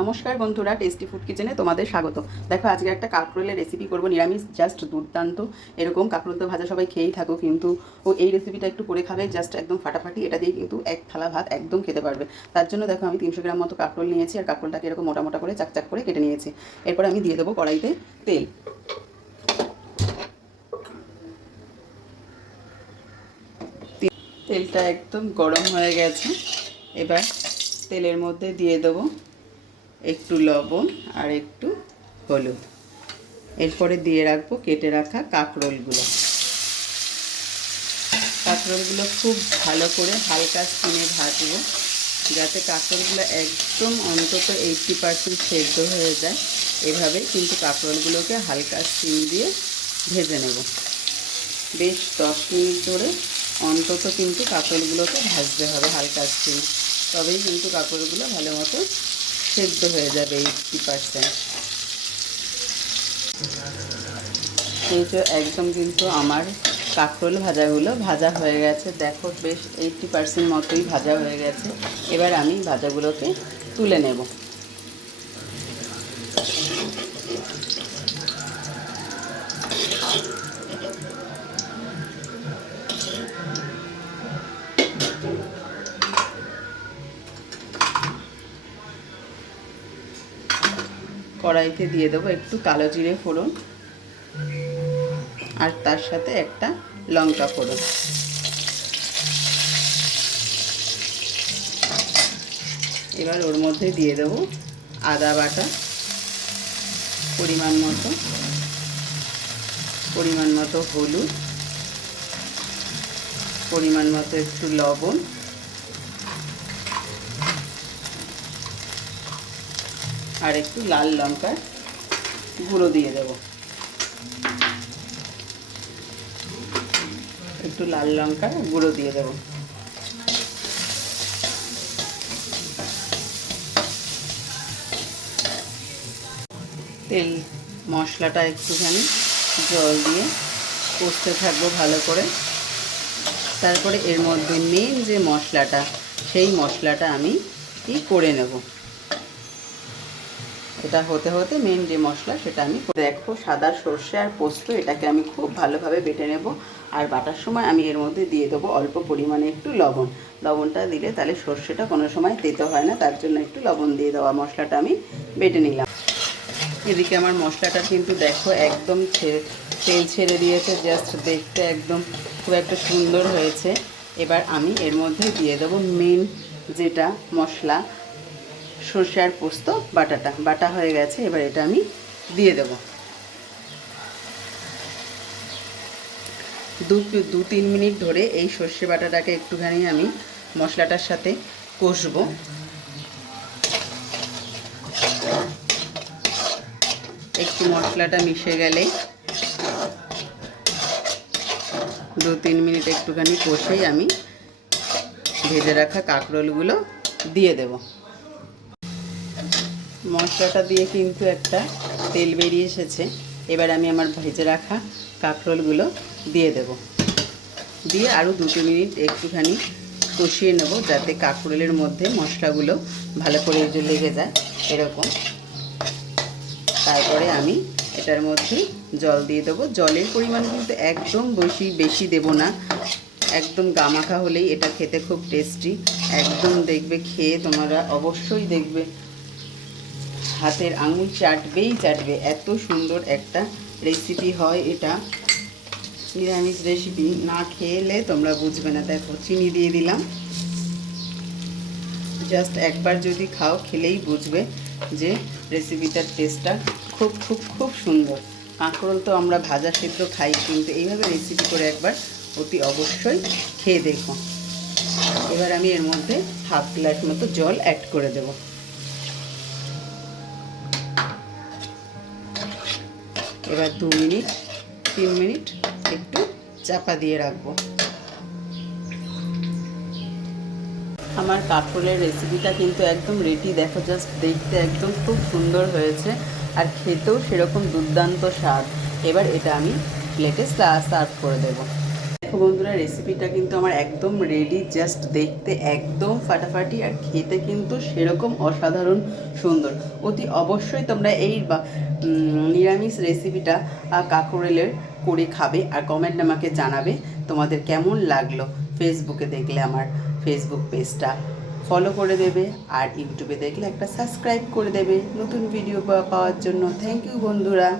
নমস্কার বন্ধুরা, tasty food কিচেনে তোমাদের স্বাগত। দেখো আজকে একটা কাঁকরোলের রেসিপি করব, নিরামিষ, জাস্ট দুর্দান্ত। এরকম কাঁকরোল তো ভাজা সবাই খেয়েই থাকো, কিন্তু এই রেসিপিটা একটু করে খাবে, জাস্ট একদম ফাটাফাটি। এটা দিয়ে কিন্তু এক থালা ভাত একদম খেতে পারবে। তার জন্য দেখো আমি 300 গ্রাম মতো কাঁকরোল নিয়েছি, আর কাঁকরোলটাকে এরকম মোটা মোটা করে চাকচাক করে কেটে নিয়েছি। এরপর আমি দিয়ে দেবো কড়াইতে তেল। তেলটা একদম গরম হয়ে গেছে। এবার তেলের মধ্যে দিয়ে দেবো একটু লবণ আর একটু হলুদ। এরপরে দিয়ে রাখবো কেটে রাখা কাঁকরোলগুলো। কাঁকরোলগুলো খুব ভালো করে হালকা স্টিমে ভাজবো, যাতে কাঁকরোলগুলো একদম অন্তত 80% সেদ্ধ হয়ে যায়। এভাবে কিন্তু কাঁকরোলগুলোকে হালকা স্টিম দিয়ে ভেজে নেব। বেশ 10 মিনিট ধরে অন্তত কিন্তু কাঁকরোলগুলোকে ভাজতে হবে হালকা স্টিম, তবেই কিন্তু কাঁকরোলগুলো ভালো মতো সেদ্ধ হয়ে যাবে 80%। এই যে একদম কিন্তু আমার কাঁকরোল ভাজাগুলো ভাজা হয়ে গেছে। দেখো বেশ 80% মতোই ভাজা হয়ে গেছে। এবার আমি ভাজাগুলোকে তুলে নেব। কড়াইতে দিয়ে দেবো একটু কালো জিরে ফোড়ন, আর তার সাথে একটা লঙ্কা ফোড়ন। এবার ওর মধ্যে দিয়ে দেবো আদা বাটা পরিমাণ মতো হলুদ, পরিমাণ মতো একটু লবণ, আর একটু লাল লঙ্কার গুঁড়ো দিয়ে দেব। একটু লাল লঙ্কার গুঁড়ো দিয়ে দেব। তেল মশলাটা একটুখানি জল দিয়ে কষতে থাকবো ভালো করে। তারপরে এর মধ্যে মেন যে মশলাটা, সেই মশলাটা আমি করে নেব। এটা হতে হতে মেন যে মশলা সেটা আমি দেখো সাদা সর্ষে আর পোস্ত, এটাকে আমি খুব ভালোভাবে বেটে নেব। আর বাটার সময় আমি এর মধ্যে দিয়ে দেবো অল্প পরিমাণে একটু লবণ। লবণটা দিলে তাহলে সর্ষেটা কোনো সময় তেতো হয় না, তার জন্য একটু লবণ দিয়ে দেওয়া। মশলাটা আমি বেটে নিলাম। এদিকে আমার মশলাটা কিন্তু দেখো একদম তেল ছেড়ে দিয়েছে, জাস্ট দেখতে একদম খুব একটা সুন্দর হয়েছে। এবার আমি এর মধ্যে দিয়ে দেবো মেন যেটা মশলা, সর্ষে আর পোস্ত বাটা হয়ে গেছে। এবার এটা আমি দিয়ে দেব। 2-3 মিনিট ধরে এই সর্ষে বাটাটাকে একটুখানি আমি মশলাটার সাথে কষবো। একটু মশলাটা মিশে গেলে 2-3 মিনিট একটুখানি কষেই আমি ভেজে রাখা কাঁকরোলগুলো দিয়ে দেব। মশলাটা দিয়ে কিন্তু একটা তেল বেরিয়ে এসেছে। এবার আমি আমার ভেজে রাখা কাঁকরোলগুলো দিয়ে দেব। দিয়ে আরও 2-3 মিনিট একটুখানি কষিয়ে নেব, যাতে কাঁকরোলের মধ্যে মশলাগুলো ভালো করে লেগে যায় এরকম। তারপরে আমি এটার মধ্যে জল দিয়ে দেবো। জলের পরিমাণ কিন্তু একদম বেশি দেব না, একদম গামাখা হলেই এটা খেতে খুব টেস্টি। একদম দেখবে খেয়ে তোমরা অবশ্যই দেখবে হাতের আঙুল চাটবে, এত সুন্দর একটা রেসিপি হয় এটা। নিরামিষ রেসিপি না খেলে তোমরা বুঝবে না। দেখো চিনি দিয়ে দিলাম, জাস্ট একবার যদি খাও খেলেই বুঝবে যে রেসিপিটার টেস্টটা খুব খুব খুব সুন্দর। কাঁকরোল তো আমরা ভাজা সেদ্ধ খাই, কিন্তু এইভাবে রেসিপি করে একবার অতি অবশ্যই খেয়ে দেখো। এবার আমি এর মধ্যে 1/2 গ্লাস মতো জল অ্যাড করে দেব। এবার 2-3 মিনিট একটু চাপা দিয়ে রাখবো। আমার কাঁকরোলের রেসিপিটা কিন্তু একদম রেডি। দেখো জাস্ট দেখতে একদম খুব সুন্দর হয়েছে, আর খেতেও সেরকম দুর্দান্ত স্বাদ। এবার এটা আমি প্লেটে সার্ভ করে দেব। দেখো বন্ধুরা, রেসিপিটা কিন্তু আমার একদম রেডি, জাস্ট দেখতে একদম ফাটাফাটি আর খেতে কিন্তু সেরকম অসাধারণ সুন্দর। অতি অবশ্যই তোমরা এই নিরামিষ রেসিপিটা কাঁকরোলের করে খাবে আর কমেন্ট আমাকে জানাবে তোমাদের কেমন লাগলো। ফেসবুকে দেখলে আমার ফেসবুক পেজটা ফলো করে দেবে, আর ইউটিউবে দেখলে একটা সাবস্ক্রাইব করে দেবে নতুন ভিডিও পাওয়ার জন্য। থ্যাংক ইউ বন্ধুরা।